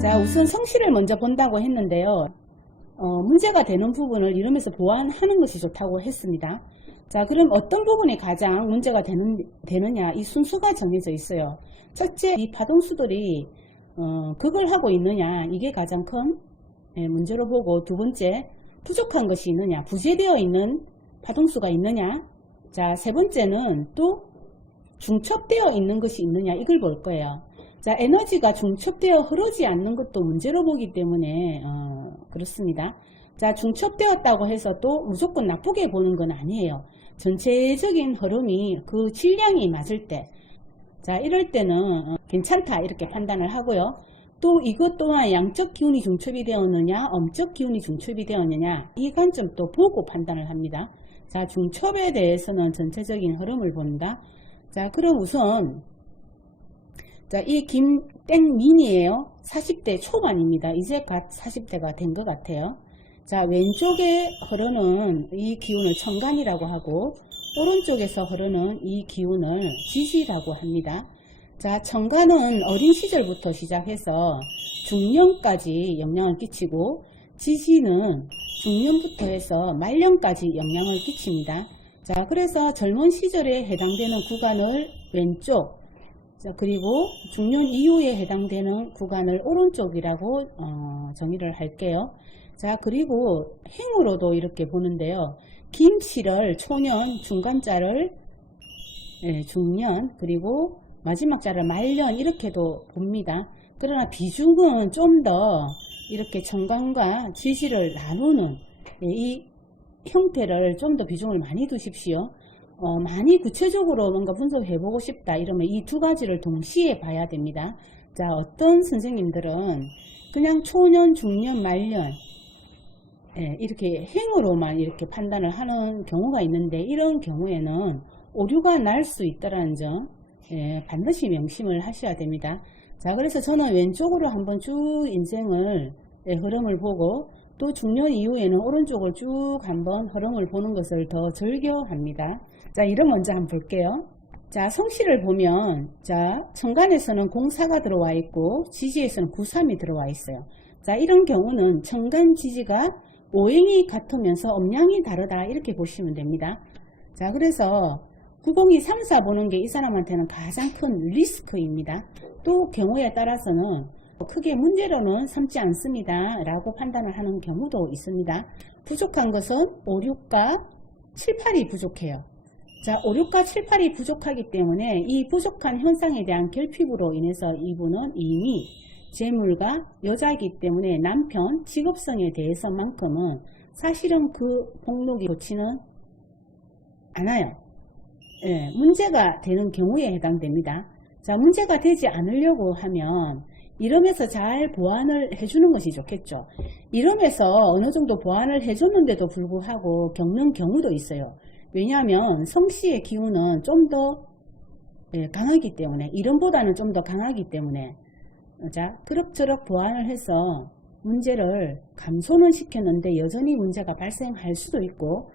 자, 우선 성씨를 먼저 본다고 했는데요. 문제가 되는 부분을 이름에서 보완하는 것이 좋다고 했습니다. 자, 그럼 어떤 부분이 가장 문제가 되느냐, 이 순수가 정해져 있어요. 첫째, 이 파동수들이 그걸 하고 있느냐, 이게 가장 큰 문제로 보고, 두 번째, 부족한 것이 있느냐, 부재되어 있는 파동수가 있느냐, 자, 세 번째는 또 중첩되어 있는 것이 있느냐, 이걸 볼 거예요. 자, 에너지가 중첩되어 흐르지 않는 것도 문제로 보기 때문에 그렇습니다. 자, 중첩되었다고 해서 또 무조건 나쁘게 보는 건 아니에요. 전체적인 흐름이 그 질량이 맞을 때, 자, 이럴 때는 괜찮다 이렇게 판단을 하고요. 또 이것 또한 양적 기운이 중첩이 되었느냐, 엄적 기운이 중첩이 되었느냐, 이 관점도 보고 판단을 합니다. 자, 중첩에 대해서는 전체적인 흐름을 본다. 자, 그럼 우선 자, 이 김땡민이에요. 40대 초반입니다. 이제 갓 40대가 된 것 같아요. 자, 왼쪽에 흐르는 이 기운을 천간이라고 하고, 오른쪽에서 흐르는 이 기운을 지지라고 합니다. 자, 천간은 어린 시절부터 시작해서 중년까지 영향을 끼치고, 지지는 중년부터 해서 말년까지 영향을 끼칩니다. 자, 그래서 젊은 시절에 해당되는 구간을 왼쪽, 자, 그리고 중년 이후에 해당되는 구간을 오른쪽이라고 정의를 할게요. 자, 그리고 행으로도 이렇게 보는데요. 김씨를 초년, 중간자를 중년, 그리고 마지막 자를 말년 이렇게도 봅니다. 그러나 비중은 좀 더 이렇게 천간과 지지를 나누는 이 형태를 좀 더 비중을 많이 두십시오. 많이 구체적으로 뭔가 분석해보고 싶다 이러면 이 두 가지를 동시에 봐야 됩니다. 자, 어떤 선생님들은 그냥 초년, 중년, 말년 이렇게 행으로만 이렇게 판단을 하는 경우가 있는데, 이런 경우에는 오류가 날 수 있다는 점 반드시 명심을 하셔야 됩니다. 자, 그래서 저는 왼쪽으로 한번 쭉 인생을 흐름을 보고, 또 중년 이후에는 오른쪽을 쭉 한번 흐름을 보는 것을 더 즐겨합니다. 자, 이름 먼저 한번 볼게요. 자, 성씨를 보면, 자, 천간에서는 04가 들어와 있고, 지지에서는 93이 들어와 있어요. 자, 이런 경우는 천간 지지가 오행이 같으면서 음양이 다르다 이렇게 보시면 됩니다. 자, 그래서 902, 3, 4 보는 게 이 사람한테는 가장 큰 리스크입니다. 또 경우에 따라서는 크게 문제로는 삼지 않습니다 라고 판단을 하는 경우도 있습니다. 부족한 것은 5, 6과 7, 8이 부족해요. 자, 5, 6과 7, 8이 부족하기 때문에 이 부족한 현상에 대한 결핍으로 인해서 이분은 이미 재물과 여자이기 때문에 남편 직업성에 대해서만큼은 사실은 그 복록이 좋지는 않아요. 문제가 되는 경우에 해당됩니다. 자, 문제가 되지 않으려고 하면 이름에서 잘 보완을 해주는 것이 좋겠죠. 이름에서 어느 정도 보완을 해줬는데도 불구하고 겪는 경우도 있어요. 왜냐하면 성씨의 기운은 좀 더 강하기 때문에, 이름보다는 좀 더 강하기 때문에, 자, 그럭저럭 보완을 해서 문제를 감소는 시켰는데 여전히 문제가 발생할 수도 있고,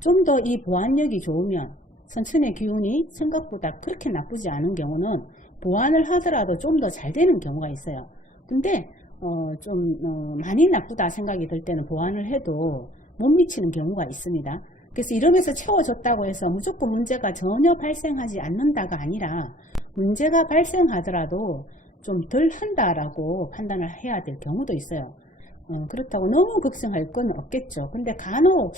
좀 더 이 보완력이 좋으면 선천의 기운이 생각보다 그렇게 나쁘지 않은 경우는 보완을 하더라도 좀 더 잘 되는 경우가 있어요. 근데 많이 나쁘다 생각이 들 때는 보완을 해도 못 미치는 경우가 있습니다. 그래서 이러면서 채워졌다고 해서 무조건 문제가 전혀 발생하지 않는다가 아니라, 문제가 발생하더라도 좀 덜 한다라고 판단을 해야 될 경우도 있어요. 그렇다고 너무 걱정할 건 없겠죠. 근데 간혹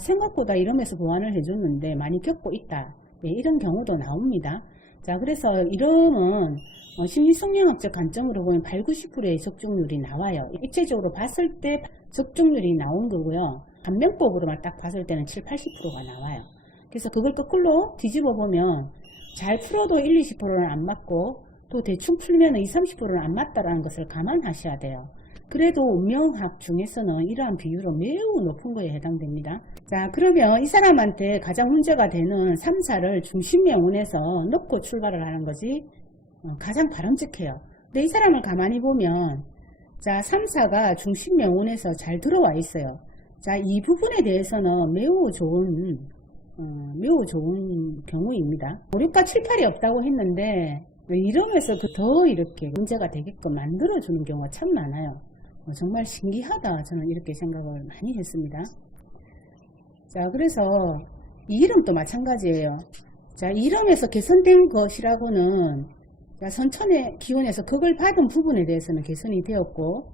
생각보다 이러면서 보완을 해줬는데 많이 겪고 있다, 이런 경우도 나옵니다. 자, 그래서 이름은 심리성명학적 관점으로 보면 8, 90%의 적중률이 나와요. 입체적으로 봤을 때 적중률이 나온 거고요. 감명법으로만 딱 봤을 때는 7, 80%가 나와요. 그래서 그걸 거꾸로 뒤집어 보면 잘 풀어도 1, 20%는 안 맞고, 또 대충 풀면 20, 30%는 안 맞다라는 것을 감안하셔야 돼요. 그래도 운명학 중에서는 이러한 비율은 매우 높은 거에 해당됩니다. 자, 그러면 이 사람한테 가장 문제가 되는 3, 4를 중심명운에서 넣고 출발을 하는 것이 가장 바람직해요. 근데 이 사람을 가만히 보면, 자, 3, 4가 중심명운에서 잘 들어와 있어요. 자, 이 부분에 대해서는 매우 좋은 경우입니다. 5, 6과 7, 8이 없다고 했는데, 이러면서 더 이렇게 문제가 되게끔 만들어주는 경우가 참 많아요. 정말 신기하다 저는 이렇게 생각을 많이 했습니다. 자, 그래서 이 이름도 마찬가지예요. 자, 이름에서 개선된 것이라고는 자, 선천의 기운에서 극을 받은 부분에 대해서는 개선이 되었고,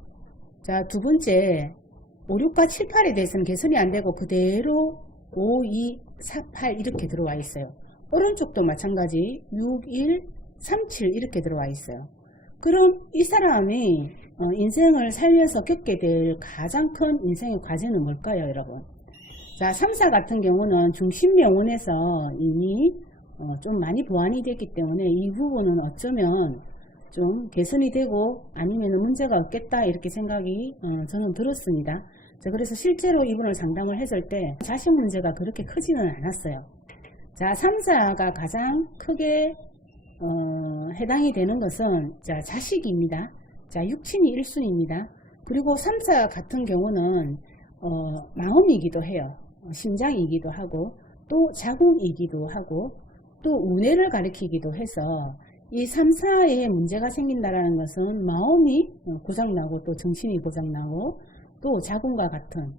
자, 두 번째 5, 6과 7, 8에 대해서는 개선이 안 되고 그대로 5, 2, 4, 8 이렇게 들어와 있어요. 오른쪽도 마찬가지 6, 1, 3, 7 이렇게 들어와 있어요. 그럼 이 사람이 인생을 살면서 겪게 될 가장 큰 인생의 과제는 뭘까요, 여러분? 자, 3, 4 같은 경우는 중심명운에서 이미 좀 많이 보완이 됐기 때문에 이 부분은 어쩌면 좀 개선이 되고 아니면 문제가 없겠다 이렇게 생각이 저는 들었습니다. 자, 그래서 실제로 이분을 상담을 했을 때 자식 문제가 그렇게 크지는 않았어요. 자, 3, 4가 가장 크게 해당이 되는 것은 자, 자식입니다. 자, 육친이 1순위입니다. 그리고 3, 4 같은 경우는 마음이기도 해요. 심장이기도 하고 또 자궁이기도 하고 또 운해를 가리키기도 해서 이 3, 4에 문제가 생긴다는 것은 마음이 고장나고 또 정신이 고장나고 또 자궁과 같은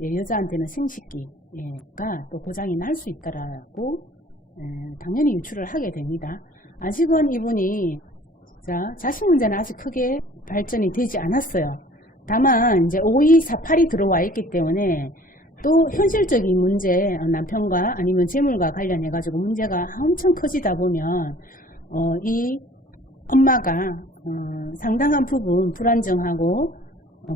여자한테는 생식기가 또 고장이 날 수 있다라고 당연히 유출을 하게 됩니다. 아직은 이분이 자, 자식 문제는 아직 크게 발전이 되지 않았어요. 다만 이제 5, 2, 4, 8이 들어와 있기 때문에 또 현실적인 문제, 남편과 아니면 재물과 관련해 가지고 문제가 엄청 커지다 보면 이 엄마가 상당한 부분 불안정하고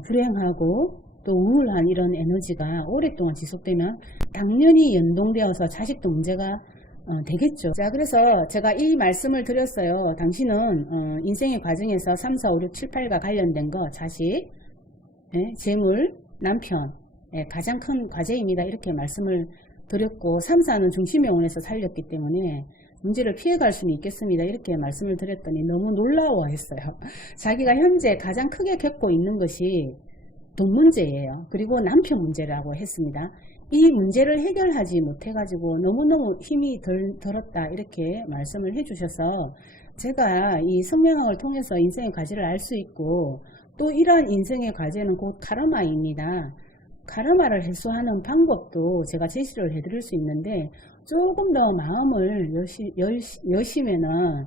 불행하고 또 우울한 이런 에너지가 오랫동안 지속되면 당연히 연동되어서 자식도 문제가 되겠죠. 자, 그래서 제가 이 말씀을 드렸어요. 당신은 인생의 과정에서 3, 4, 5, 6, 7, 8과 관련된 거 자식, 재물, 남편 가장 큰 과제입니다. 이렇게 말씀을 드렸고 3, 4는 중심명운에서 살렸기 때문에 문제를 피해갈 수는 있겠습니다. 이렇게 말씀을 드렸더니 너무 놀라워했어요. 자기가 현재 가장 크게 겪고 있는 것이 돈 문제예요. 그리고 남편 문제라고 했습니다. 이 문제를 해결하지 못해가지고 너무너무 힘이 들었다 이렇게 말씀을 해주셔서 제가 이 성명학을 통해서 인생의 과제를 알 수 있고 또 이러한 인생의 과제는 곧 카르마입니다. 카르마를 해소하는 방법도 제가 제시를 해드릴 수 있는데 조금 더 마음을 여시면은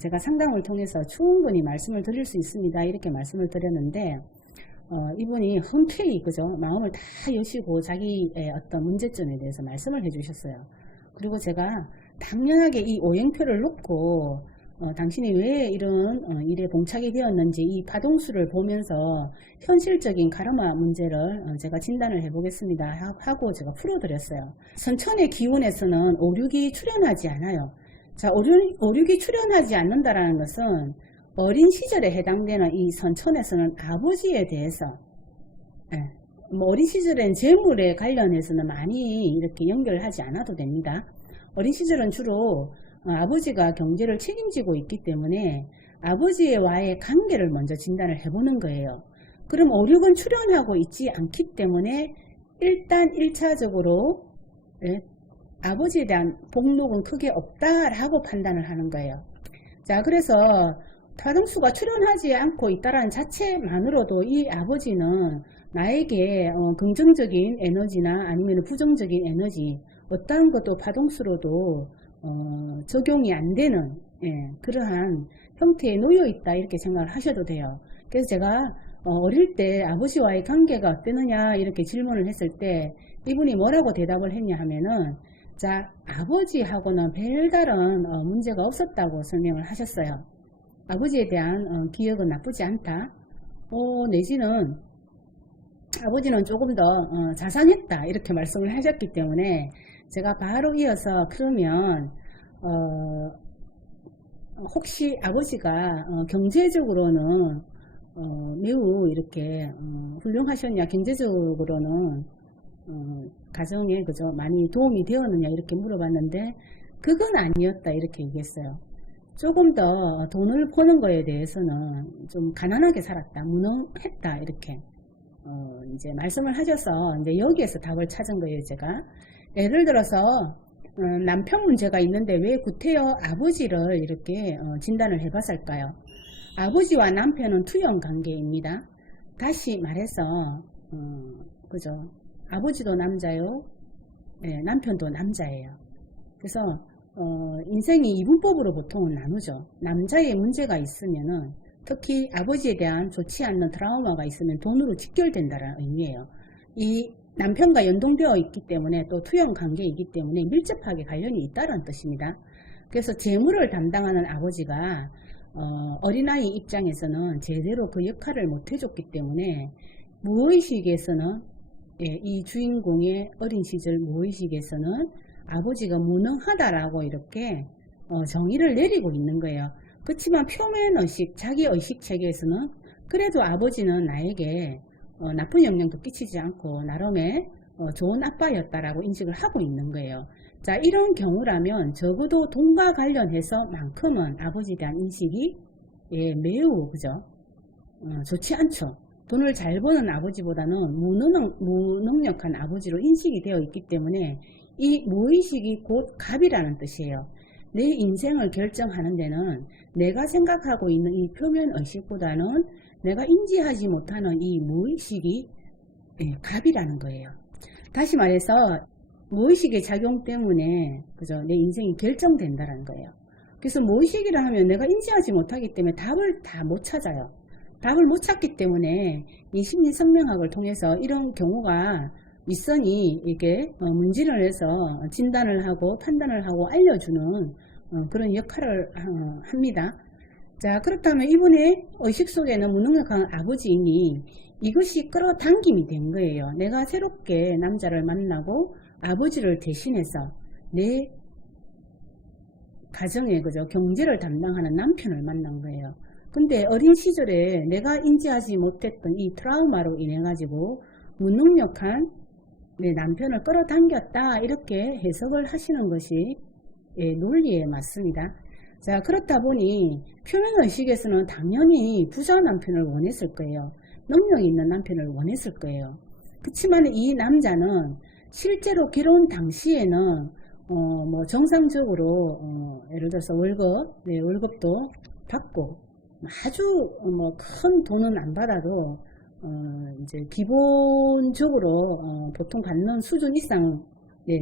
제가 상담을 통해서 충분히 말씀을 드릴 수 있습니다. 이렇게 말씀을 드렸는데 이분이 흔쾌히 그죠 마음을 다 여시고 자기의 어떤 문제점에 대해서 말씀을 해주셨어요. 그리고 제가 당연하게 이 오행표를 놓고 당신이 왜 이런 일에 봉착이 되었는지 이 파동수를 보면서 현실적인 카르마 문제를 제가 진단을 해보겠습니다 하고 제가 풀어드렸어요. 선천의 기운에서는 오륙이 출현하지 않아요. 자, 오륙이 출현하지 않는다라는 것은 어린 시절에 해당되는 이 선천에서는 아버지에 대해서 뭐 어린 시절엔 재물에 관련해서는 많이 이렇게 연결하지 않아도 됩니다. 어린 시절은 주로 아버지가 경제를 책임지고 있기 때문에 아버지와의 관계를 먼저 진단을 해보는 거예요. 그럼 오륙은 출현하고 있지 않기 때문에 일단 1차적으로 아버지에 대한 복록은 크게 없다라고 판단을 하는 거예요. 자, 그래서 파동수가 출현하지 않고 있다는 자체만으로도 이 아버지는 나에게 긍정적인 에너지나 아니면 부정적인 에너지 어떠한 것도 파동수로도 적용이 안 되는 그러한 형태에 놓여 있다 이렇게 생각을 하셔도 돼요. 그래서 제가 어릴 때 아버지와의 관계가 어땠느냐 이렇게 질문을 했을 때 이분이 뭐라고 대답을 했냐 하면은 자, 아버지하고는 별다른 문제가 없었다고 설명을 하셨어요. 아버지에 대한 기억은 나쁘지 않다. 내지는 아버지는 조금 더 자상했다 이렇게 말씀을 하셨기 때문에 제가 바로 이어서 그러면 혹시 아버지가 경제적으로는 매우 이렇게 훌륭하셨냐, 경제적으로는 가정에 그저 많이 도움이 되었느냐 이렇게 물어봤는데 그건 아니었다 이렇게 얘기했어요. 조금 더 돈을 버는 거에 대해서는 좀 가난하게 살았다, 무능했다 이렇게 이제 말씀을 하셔서 이제 여기에서 답을 찾은 거예요. 제가 예를 들어서 남편 문제가 있는데 왜 구태여 아버지를 이렇게 진단을 해봤을까요? 아버지와 남편은 투영 관계입니다. 다시 말해서 그죠? 아버지도 남자요, 네, 남편도 남자예요. 그래서 인생이 이분법으로 보통은 나누죠. 남자의 문제가 있으면은 특히 아버지에 대한 좋지 않는 트라우마가 있으면 돈으로 직결된다는 의미예요. 이 남편과 연동되어 있기 때문에 또 투영 관계이기 때문에 밀접하게 관련이 있다는 뜻입니다. 그래서 재물을 담당하는 아버지가 어린아이 입장에서는 제대로 그 역할을 못 해줬기 때문에 무의식에서는 이 주인공의 어린 시절 무의식에서는 아버지가 무능하다라고 이렇게 정의를 내리고 있는 거예요. 그렇지만 표면의식, 자기 의식체계에서는 그래도 아버지는 나에게 나쁜 영향도 끼치지 않고 나름의 좋은 아빠였다라고 인식을 하고 있는 거예요. 자, 이런 경우라면 적어도 돈과 관련해서 만큼은 아버지에 대한 인식이 매우 그죠? 좋지 않죠. 돈을 잘 버는 아버지보다는 무능력한 아버지로 인식이 되어 있기 때문에 이 무의식이 곧 갑이라는 뜻이에요. 내 인생을 결정하는 데는 내가 생각하고 있는 이 표면의식보다는 내가 인지하지 못하는 이 무의식이 갑이라는 거예요. 다시 말해서 무의식의 작용 때문에 그죠? 내 인생이 결정된다는 거예요. 그래서 무의식이라 하면 내가 인지하지 못하기 때문에 답을 다 못 찾아요. 답을 못 찾기 때문에 이 심리성명학을 통해서 이런 경우가 윗선이 이렇게 문진을 해서 진단을 하고 판단을 하고 알려주는 그런 역할을 합니다. 자, 그렇다면 이분의 의식 속에는 무능력한 아버지이니 이것이 끌어당김이 된 거예요. 내가 새롭게 남자를 만나고 아버지를 대신해서 내 가정의 그죠? 경제를 담당하는 남편을 만난 거예요. 근데 어린 시절에 내가 인지하지 못했던 이 트라우마로 인해 가지고 무능력한 내 남편을 끌어당겼다 이렇게 해석을 하시는 것이 논리에 맞습니다. 자, 그렇다 보니 표면의식에서는 당연히 부자 남편을 원했을 거예요. 능력이 있는 남편을 원했을 거예요. 그렇지만 이 남자는 실제로 결혼 당시에는 뭐 정상적으로 예를 들어서 월급도 받고 아주 뭐 큰 돈은 안 받아도 이제 기본적으로 보통 받는 수준 이상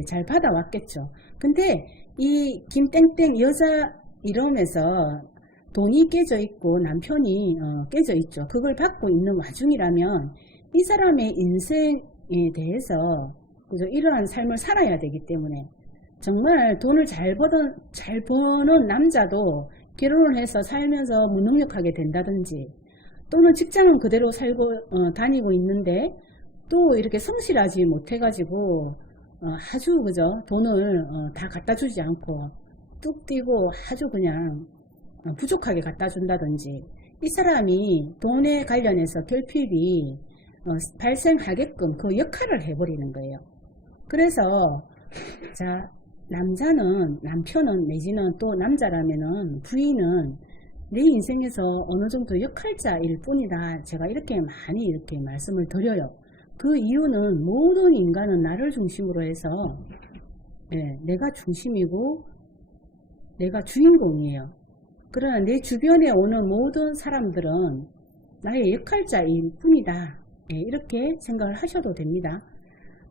잘 받아왔겠죠. 근데 이 김땡땡 여자 이름에서 돈이 깨져 있고 남편이 깨져 있죠. 그걸 받고 있는 와중이라면 이 사람의 인생에 대해서 그죠? 이러한 삶을 살아야 되기 때문에 정말 돈을 잘 버는 남자도 결혼을 해서 살면서 무능력하게 된다든지 또는 직장은 그대로 살고 다니고 있는데 또 이렇게 성실하지 못해가지고 아주 그죠? 돈을 다 갖다 주지 않고 뚝 띄고 아주 그냥 부족하게 갖다 준다든지 이 사람이 돈에 관련해서 결핍이 발생하게끔 그 역할을 해버리는 거예요. 그래서 자, 남편은 내지는 또 남자라면은 부인은 내 인생에서 어느 정도 역할자일 뿐이다. 제가 이렇게 많이 이렇게 말씀을 드려요. 그 이유는 모든 인간은 나를 중심으로 해서 내가 중심이고 내가 주인공이에요. 그러나 내 주변에 오는 모든 사람들은 나의 역할자일 뿐이다. 이렇게 생각을 하셔도 됩니다.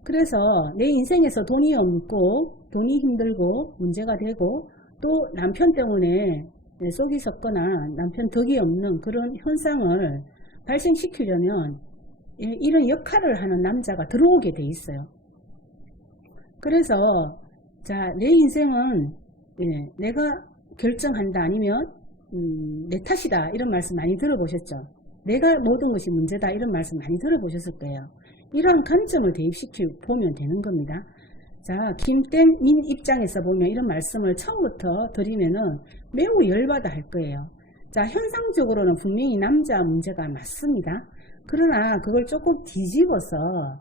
그래서 내 인생에서 돈이 없고 돈이 힘들고 문제가 되고 또 남편 때문에 속이 섰거나 남편 덕이 없는 그런 현상을 발생시키려면 이런 역할을 하는 남자가 들어오게 돼 있어요. 그래서 자, 내 인생은 내가 결정한다 아니면 내 탓이다 이런 말씀 많이 들어보셨죠. 내가 모든 것이 문제다 이런 말씀 많이 들어보셨을 거예요. 이런 관점을 대입시켜 보면 되는 겁니다. 자, 김땡민 입장에서 보면 이런 말씀을 처음부터 드리면은 매우 열받아 할 거예요. 자, 현상적으로는 분명히 남자 문제가 맞습니다. 그러나 그걸 조금 뒤집어서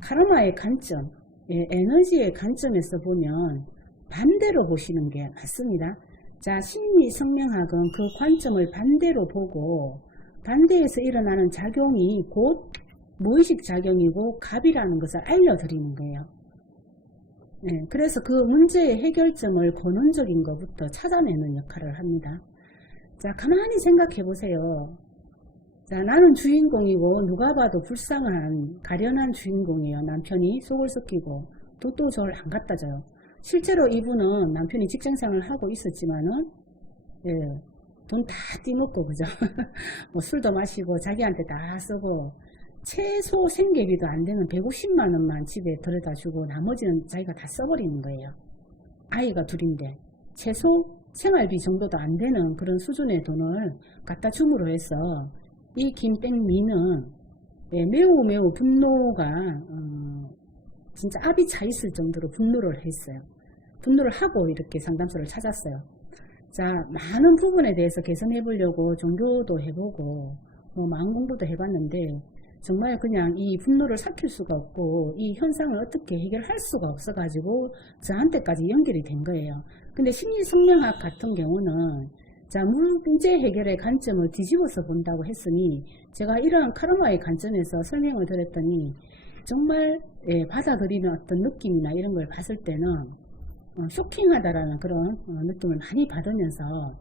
카르마의 관점, 에너지의 관점에서 보면 반대로 보시는 게 맞습니다. 자, 심리 성명학은 그 관점을 반대로 보고 반대에서 일어나는 작용이 곧 무의식 작용이고 갑이라는 것을 알려드리는 거예요. 그래서 그 문제의 해결점을 근원적인 것부터 찾아내는 역할을 합니다. 자, 가만히 생각해 보세요. 자, 나는 주인공이고 누가 봐도 불쌍한 가련한 주인공이에요. 남편이 속을 썩히고 돈도 저를 안 갖다 줘요. 실제로 이분은 남편이 직장생활을 하고 있었지만은 돈 다 띠먹고 그죠? 뭐 술도 마시고 자기한테 다 쓰고 최소 생계비도 안 되는 150만 원만 집에 들여다 주고 나머지는 자기가 다 써버리는 거예요. 아이가 둘인데 최소 생활비 정도도 안 되는 그런 수준의 돈을 갖다 줌으로 해서 이 김땡미는 매우 매우 분노가 진짜 압이 차 있을 정도로 분노를 했어요. 분노를 하고 이렇게 상담소를 찾았어요. 자, 많은 부분에 대해서 개선해 보려고 종교도 해보고 뭐 마음 공부도 해봤는데 정말 그냥 이 분노를 삭힐 수가 없고 이 현상을 어떻게 해결할 수가 없어 가지고 저한테까지 연결이 된 거예요. 근데 심리성명학 같은 경우는 자, 문제 해결의 관점을 뒤집어서 본다고 했으니 제가 이러한 카르마의 관점에서 설명을 드렸더니 정말 받아들이는 어떤 느낌이나 이런 걸 봤을 때는 쇼킹하다라는 그런 느낌을 많이 받으면서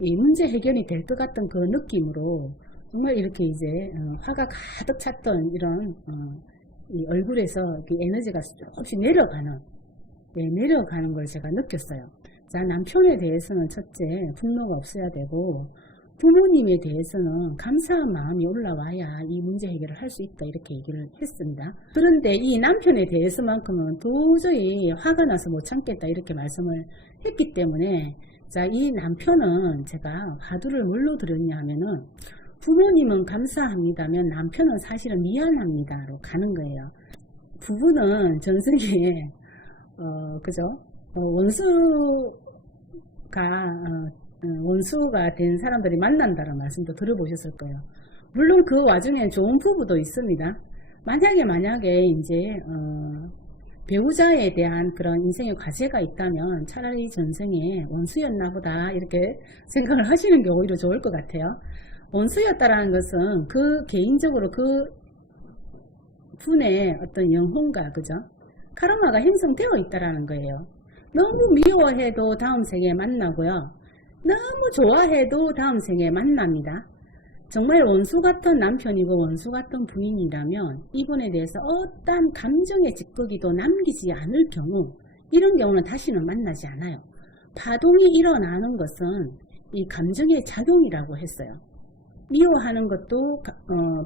이 문제 해결이 될 것 같던 그 느낌으로 정말 이렇게 이제 화가 가득 찼던 이런 이 얼굴에서 에너지가 조금씩 내려가는 걸 제가 느꼈어요. 자, 남편에 대해서는 첫째 분노가 없어야 되고 부모님에 대해서는 감사한 마음이 올라와야 이 문제 해결을 할 수 있다 이렇게 얘기를 했습니다. 그런데 이 남편에 대해서만큼은 도저히 화가 나서 못 참겠다 이렇게 말씀을 했기 때문에 자, 이 남편은 제가 화두를 뭘로 드렸냐 하면은 부모님은 감사합니다면 남편은 사실은 미안합니다로 가는 거예요. 부부는 전생에 그죠? 원수가 된 사람들이 만난다는 말씀도 들어보셨을 거예요. 물론 그 와중에 좋은 부부도 있습니다. 만약에 이제 배우자에 대한 그런 인생의 과제가 있다면 차라리 전생에 원수였나 보다 이렇게 생각을 하시는 게 오히려 좋을 것 같아요. 원수였다라는 것은 그 개인적으로 그 분의 어떤 영혼과 그죠? 카르마가 형성되어 있다라는 거예요. 너무 미워해도 다음 생에 만나고요. 너무 좋아해도 다음 생에 만납니다. 정말 원수 같은 남편이고 원수 같은 부인이라면 이분에 대해서 어떠한 감정의 찌꺼기도 남기지 않을 경우 이런 경우는 다시는 만나지 않아요. 파동이 일어나는 것은 이 감정의 작용이라고 했어요. 미워하는 것도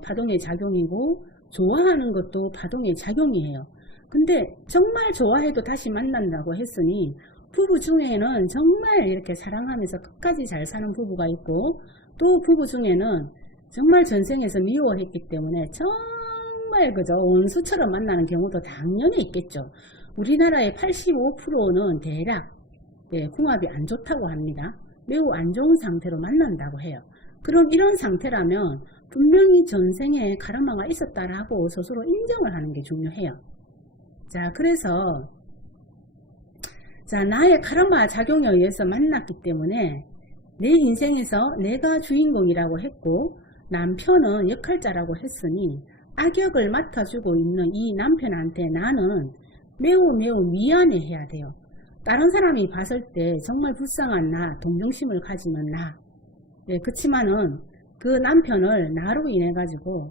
파동의 작용이고 좋아하는 것도 파동의 작용이에요. 근데 정말 좋아해도 다시 만난다고 했으니 부부 중에는 정말 이렇게 사랑하면서 끝까지 잘 사는 부부가 있고 또 부부 중에는 정말 전생에서 미워했기 때문에 정말 그저 원수처럼 만나는 경우도 당연히 있겠죠. 우리나라의 85%는 대략 궁합이 안 좋다고 합니다. 매우 안 좋은 상태로 만난다고 해요. 그럼 이런 상태라면 분명히 전생에 카르마가 있었다라고 스스로 인정을 하는 게 중요해요. 자, 그래서 자, 나의 카르마 작용에 의해서 만났기 때문에 내 인생에서 내가 주인공이라고 했고 남편은 역할자라고 했으니 악역을 맡아주고 있는 이 남편한테 나는 매우 매우 미안해해야 돼요. 다른 사람이 봤을 때 정말 불쌍한 나, 동정심을 가지는 나. 그치만은 그 남편을 나로 인해 가지고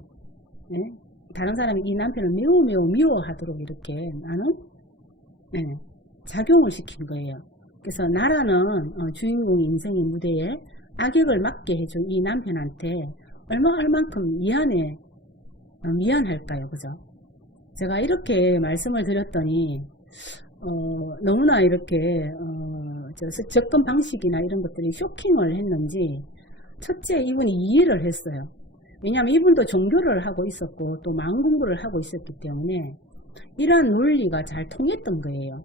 다른 사람이 이 남편을 매우 매우 미워하도록 이렇게 나는 작용을 시킨 거예요. 그래서 나라는 주인공 인생의 무대에 악역을 맡게 해준 이 남편한테 얼만큼 미안할까요? 그죠? 제가 이렇게 말씀을 드렸더니 너무나 이렇게 접근 방식이나 이런 것들이 쇼킹을 했는지 첫째 이분이 이해를 했어요. 왜냐하면 이분도 종교를 하고 있었고 또 마음 공부를 하고 있었기 때문에 이러한 논리가 잘 통했던 거예요.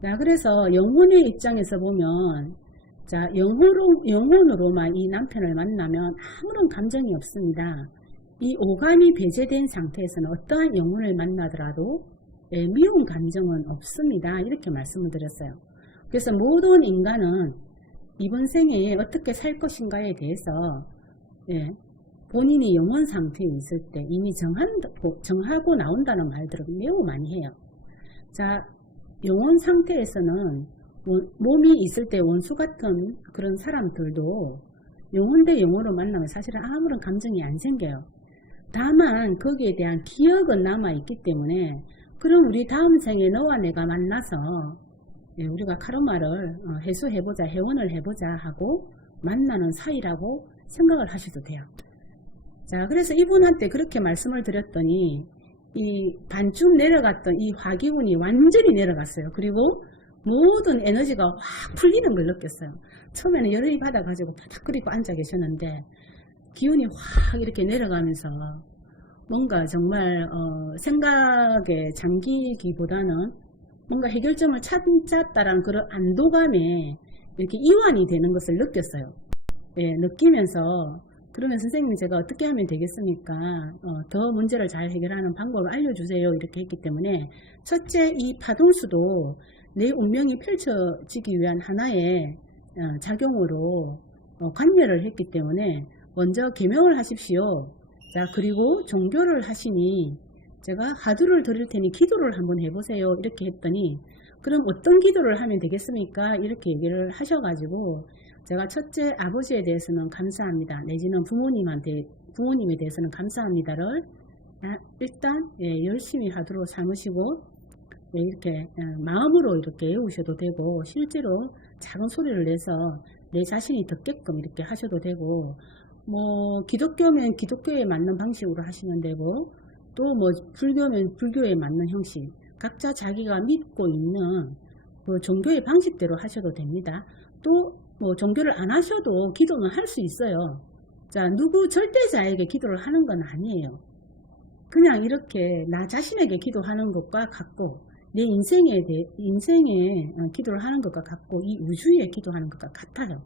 자, 그래서 영혼의 입장에서 보면 자, 영혼으로만 이 남편을 만나면 아무런 감정이 없습니다. 이 오감이 배제된 상태에서는 어떠한 영혼을 만나더라도 미운 감정은 없습니다. 이렇게 말씀을 드렸어요. 그래서 모든 인간은 이번 생에 어떻게 살 것인가에 대해서 본인이 영혼 상태에 있을 때 이미 정하고 나온다는 말들을 매우 많이 해요. 자, 영혼 상태에서는 몸이 있을 때 원수 같은 그런 사람들도 영혼 대 영혼으로 만나면 사실은 아무런 감정이 안 생겨요. 다만 거기에 대한 기억은 남아있기 때문에 그럼 우리 다음 생에 너와 내가 만나서 우리가 카르마를 해소해보자, 회원을 해보자 하고 만나는 사이라고 생각을 하셔도 돼요. 자, 그래서 이분한테 그렇게 말씀을 드렸더니 이 반쯤 내려갔던 이 화기운이 완전히 내려갔어요. 그리고 모든 에너지가 확 풀리는 걸 느꼈어요. 처음에는 열이 받아가지고 바닥거리고 앉아 계셨는데 기운이 확 이렇게 내려가면서 뭔가 정말 생각에 잠기기보다는 뭔가 해결점을 찾았다라는 그런 안도감에 이렇게 이완이 되는 것을 느꼈어요. 예, 느끼면서 그러면 선생님 제가 어떻게 하면 되겠습니까? 더 문제를 잘 해결하는 방법을 알려주세요. 이렇게 했기 때문에 첫째, 이 파동수도 내 운명이 펼쳐지기 위한 하나의 작용으로 관여를 했기 때문에 먼저 계명을 하십시오. 자, 그리고 종교를 하시니 제가 화두를 드릴 테니 기도를 한번 해보세요. 이렇게 했더니 그럼 어떤 기도를 하면 되겠습니까? 이렇게 얘기를 하셔가지고 제가 첫째, 아버지에 대해서는 감사합니다. 내지는 부모님에 대해서는 감사합니다를 일단 열심히 하도록 삼으시고 이렇게 마음으로 이렇게 외우셔도 되고 실제로 작은 소리를 내서 내 자신이 듣게끔 이렇게 하셔도 되고 뭐 기독교면 기독교에 맞는 방식으로 하시면 되고 또 뭐 불교면 불교에 맞는 형식 각자 자기가 믿고 있는 그 종교의 방식대로 하셔도 됩니다. 또 뭐 종교를 안 하셔도 기도는 할 수 있어요. 자, 누구 절대자에게 기도를 하는 건 아니에요. 그냥 이렇게 나 자신에게 기도하는 것과 같고 내 인생에 기도를 하는 것과 같고 이 우주에 기도하는 것과 같아요.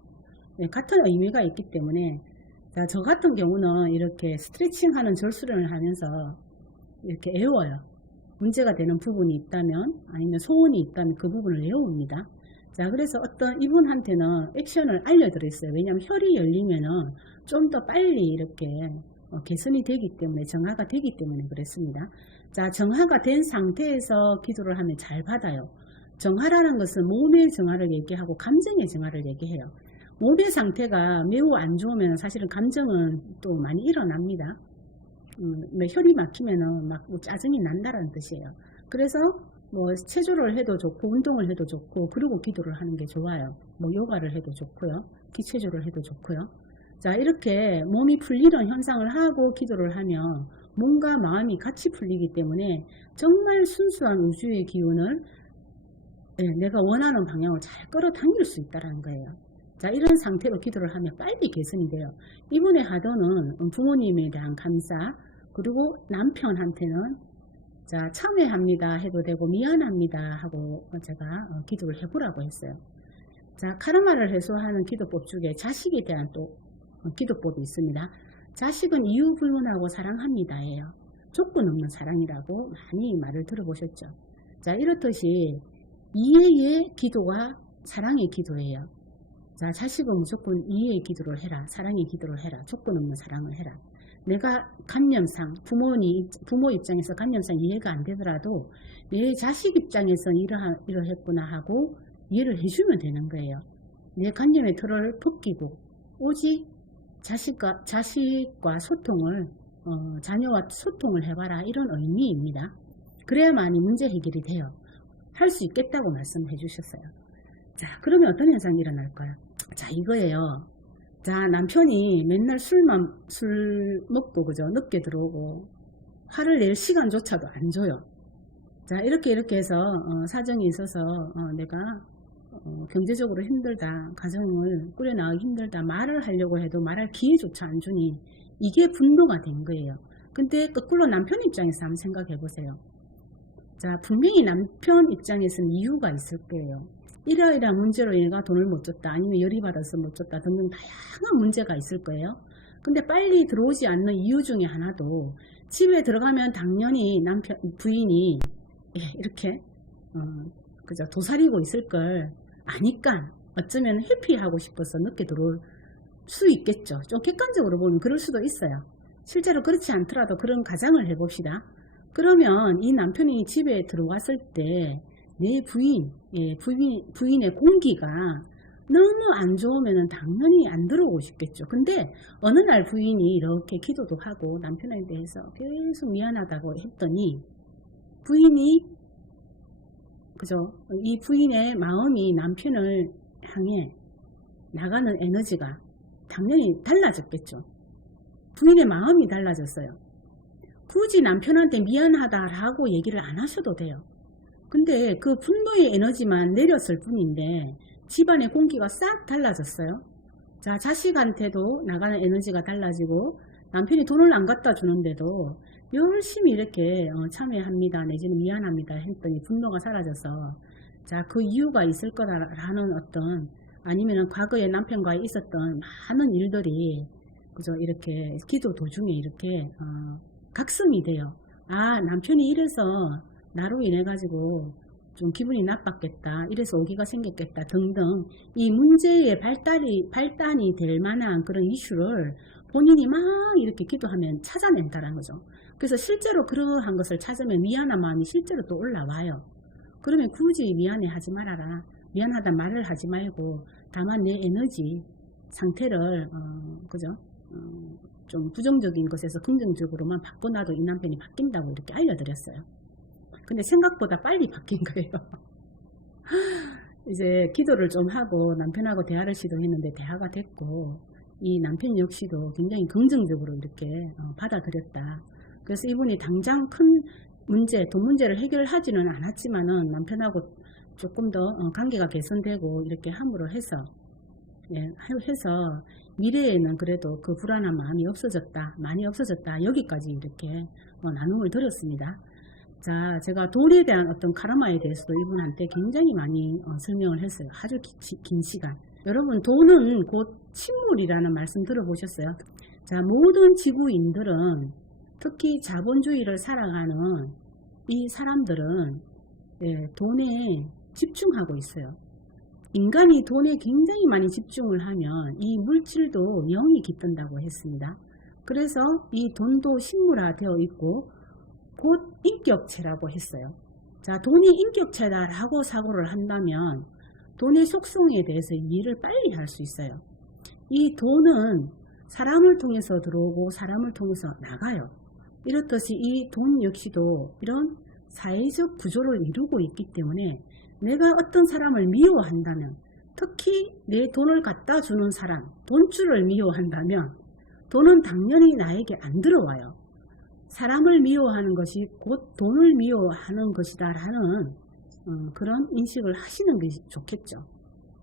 네, 같은 의미가 있기 때문에 자, 저 같은 경우는 이렇게 스트레칭하는 절수련을 하면서 이렇게 외워요. 문제가 되는 부분이 있다면 아니면 소원이 있다면 그 부분을 외웁니다. 자, 그래서 어떤 이분한테는 액션을 알려드렸어요. 왜냐하면 혈이 열리면은 좀 더 빨리 이렇게 개선이 되기 때문에 정화가 되기 때문에 그랬습니다. 자, 정화가 된 상태에서 기도를 하면 잘 받아요. 정화라는 것은 몸의 정화를 얘기하고 감정의 정화를 얘기해요. 몸의 상태가 매우 안 좋으면 사실은 감정은 또 많이 일어납니다. 혈이 막히면은 막 짜증이 난다라는 뜻이에요. 그래서 뭐 체조를 해도 좋고 운동을 해도 좋고 그리고 기도를 하는 게 좋아요. 뭐 요가를 해도 좋고요. 기체조를 해도 좋고요. 자, 이렇게 몸이 풀리는 현상을 하고 기도를 하면 몸과 마음이 같이 풀리기 때문에 정말 순수한 우주의 기운을 내가 원하는 방향으로 잘 끌어당길 수 있다는 거예요. 자, 이런 상태로 기도를 하면 빨리 개선이 돼요. 이분의 하도는 부모님에 대한 감사, 그리고 남편한테는 자, 참회합니다 해도 되고 미안합니다 하고 제가 기도를 해보라고 했어요. 자, 카르마를 해소하는 기도법 중에 자식에 대한 또 기도법이 있습니다. 자식은 이유 불문하고 사랑합니다 예요. 조건 없는 사랑이라고 많이 말을 들어보셨죠. 자, 이렇듯이 이해의 기도가 사랑의 기도예요. 자, 자식은 무조건 이해의 기도를 해라. 사랑의 기도를 해라. 조건 없는 사랑을 해라. 내가 관념상 부모 입장에서 관념상 이해가 안 되더라도 내 자식 입장에서 이러했구나 하고 이해를 해주면 되는 거예요. 내 관념의 틀을 벗기고 오직 자식과 소통을 자녀와 소통을 해봐라 이런 의미입니다. 그래야만이 문제 해결이 돼요. 할 수 있겠다고 말씀해 주셨어요. 자, 그러면 어떤 현상이 일어날까요? 자, 이거예요. 자, 남편이 맨날 술 먹고 그죠? 늦게 들어오고 화를 낼 시간조차도 안 줘요. 자, 이렇게 해서 사정이 있어서 내가 경제적으로 힘들다, 가정을 꾸려나가기 힘들다, 말을 하려고 해도 말할 기회조차 안 주니 이게 분노가 된 거예요. 근데 거꾸로 남편 입장에서 한번 생각해 보세요. 자, 분명히 남편 입장에서는 이유가 있을 거예요. 이러이러한 문제로 얘가 돈을 못 줬다, 아니면 열이 받아서 못 줬다 등등 다양한 문제가 있을 거예요. 근데 빨리 들어오지 않는 이유 중에 하나도 집에 들어가면 당연히 부인이 이렇게 그죠, 도사리고 있을 걸 아니까 어쩌면 회피하고 싶어서 늦게 들어올 수 있겠죠. 좀 객관적으로 보면 그럴 수도 있어요. 실제로 그렇지 않더라도 그런 가정을 해봅시다. 그러면 이 남편이 집에 들어왔을 때 내 부인, 예, 부인의 공기가 너무 안 좋으면 당연히 안 들어오고 싶겠죠. 근데 어느 날 부인이 이렇게 기도도 하고 남편에 대해서 계속 미안하다고 했더니 부인이, 그죠? 이 부인의 마음이 남편을 향해 나가는 에너지가 당연히 달라졌겠죠. 부인의 마음이 달라졌어요. 굳이 남편한테 미안하다라고 얘기를 안 하셔도 돼요. 근데 그 분노의 에너지만 내렸을 뿐인데 집안의 공기가 싹 달라졌어요. 자, 자식한테도 나가는 에너지가 달라지고 남편이 돈을 안 갖다 주는데도 열심히 이렇게 참여합니다 내지는 미안합니다 했더니 분노가 사라져서, 자, 그 이유가 있을 거라는 어떤, 아니면 과거에 남편과 있었던 많은 일들이, 그죠, 이렇게 기도 도중에 이렇게 각성이 돼요. 아, 남편이 이래서 나로 인해 가지고 좀 기분이 나빴겠다, 이래서 오기가 생겼겠다 등등, 이 문제의 발단이 될 만한 그런 이슈를 본인이 막 이렇게 기도하면 찾아낸다는 거죠. 그래서 실제로 그러한 것을 찾으면 미안한 마음이 실제로 또 올라와요. 그러면 굳이 미안해 하지 말아라, 미안하다 말을 하지 말고 다만 내 에너지 상태를 그죠? 좀 부정적인 것에서 긍정적으로만 바꿔놔도 이 남편이 바뀐다고 이렇게 알려드렸어요. 근데 생각보다 빨리 바뀐 거예요. 이제 기도를 좀 하고 남편하고 대화를 시도했는데 대화가 됐고, 이 남편 역시도 굉장히 긍정적으로 이렇게 받아들였다. 그래서 이분이 당장 큰 문제, 돈 문제를 해결하지는 않았지만은 남편하고 조금 더 관계가 개선되고 이렇게 함으로 해서, 예, 해서 미래에는 그래도 그 불안한 마음이 없어졌다, 많이 없어졌다, 여기까지 이렇게 나눔을 드렸습니다. 자, 제가 돈에 대한 어떤 카르마에 대해서도 이분한테 굉장히 많이 설명을 했어요. 아주 긴 시간. 여러분, 돈은 곧 식물이라는 말씀 들어보셨어요? 자, 모든 지구인들은, 특히 자본주의를 살아가는 이 사람들은, 예, 돈에 집중하고 있어요. 인간이 돈에 굉장히 많이 집중을 하면 이 물질도 영이 깃든다고 했습니다. 그래서 이 돈도 식물화되어 있고 곧 인격체라고 했어요. 자, 돈이 인격체다라고 사고를 한다면 돈의 속성에 대해서 이해를 빨리 할 수 있어요. 이 돈은 사람을 통해서 들어오고 사람을 통해서 나가요. 이렇듯이 이 돈 역시도 이런 사회적 구조를 이루고 있기 때문에 내가 어떤 사람을 미워한다면, 특히 내 돈을 갖다 주는 사람, 돈줄을 미워한다면 돈은 당연히 나에게 안 들어와요. 사람을 미워하는 것이 곧 돈을 미워하는 것이다 라는 그런 인식을 하시는 게 좋겠죠.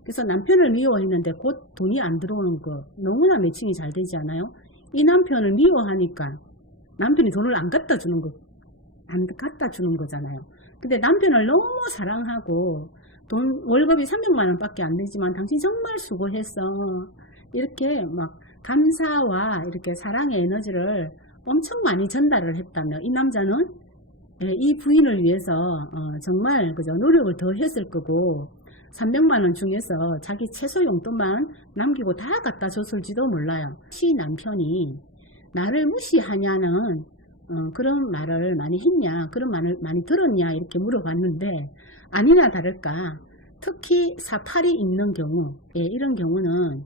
그래서 남편을 미워했는데 곧 돈이 안 들어오는 거 너무나 매칭이 잘 되지 않아요? 이 남편을 미워하니까 남편이 돈을 안 갖다 주는 거잖아요. 근데 남편을 너무 사랑하고 월급이 300만 원밖에 안 되지만 당신 정말 수고했어, 이렇게 막 감사와 이렇게 사랑의 에너지를 엄청 많이 전달을 했다면 이 남자는, 예, 이 부인을 위해서 정말 그저 노력을 더 했을 거고 300만 원 중에서 자기 최소 용돈만 남기고 다 갖다 줬을지도 몰라요. 시 남편이 나를 무시하냐는 그런 말을 많이 했냐, 그런 말을 많이 들었냐 이렇게 물어봤는데, 아니나 다를까 특히 사팔이 있는 경우, 예, 이런 경우는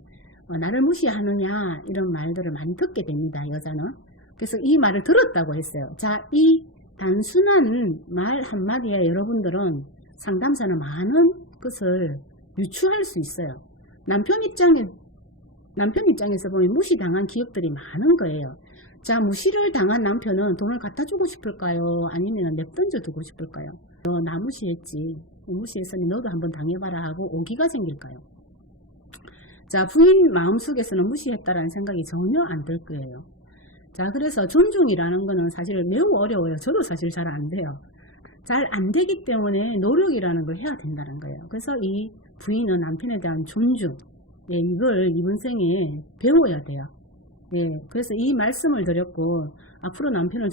나를 무시하느냐 이런 말들을 많이 듣게 됩니다, 여자는. 그래서 이 말을 들었다고 했어요. 자, 이 단순한 말 한마디에 여러분들은 상담사는 많은 것을 유추할 수 있어요. 남편 입장에서 보면 무시당한 기억들이 많은 거예요. 자, 무시를 당한 남편은 돈을 갖다 주고 싶을까요? 아니면 냅던져 두고 싶을까요? 나 무시했지, 무시했으니 너도 한번 당해봐라 하고 오기가 생길까요? 자, 부인 마음속에서는 무시했다라는 생각이 전혀 안 들 거예요. 자, 그래서 존중이라는 거는 사실 매우 어려워요. 저도 사실 잘 안 돼요. 잘 안 되기 때문에 노력이라는 걸 해야 된다는 거예요. 그래서 이 부인은 남편에 대한 존중, 예, 이걸 이번 생에 배워야 돼요. 예, 그래서 이 말씀을 드렸고, 앞으로 남편을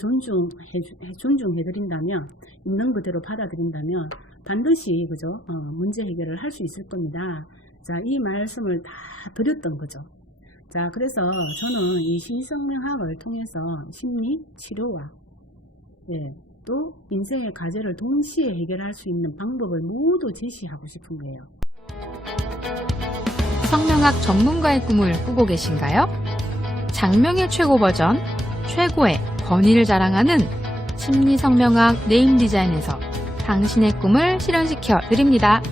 존중해드린다면, 있는 그대로 받아들인다면 반드시, 그죠, 문제 해결을 할 수 있을 겁니다. 자, 이 말씀을 다 드렸던 거죠. 자, 그래서 저는 이 심리성명학을 통해서 심리 치료와, 예, 또 인생의 과제를 동시에 해결할 수 있는 방법을 모두 제시하고 싶은 거예요. 성명학 전문가의 꿈을 꾸고 계신가요? 장명의 최고 버전, 최고의 권위를 자랑하는 심리성명학 네임 디자인에서 당신의 꿈을 실현시켜 드립니다.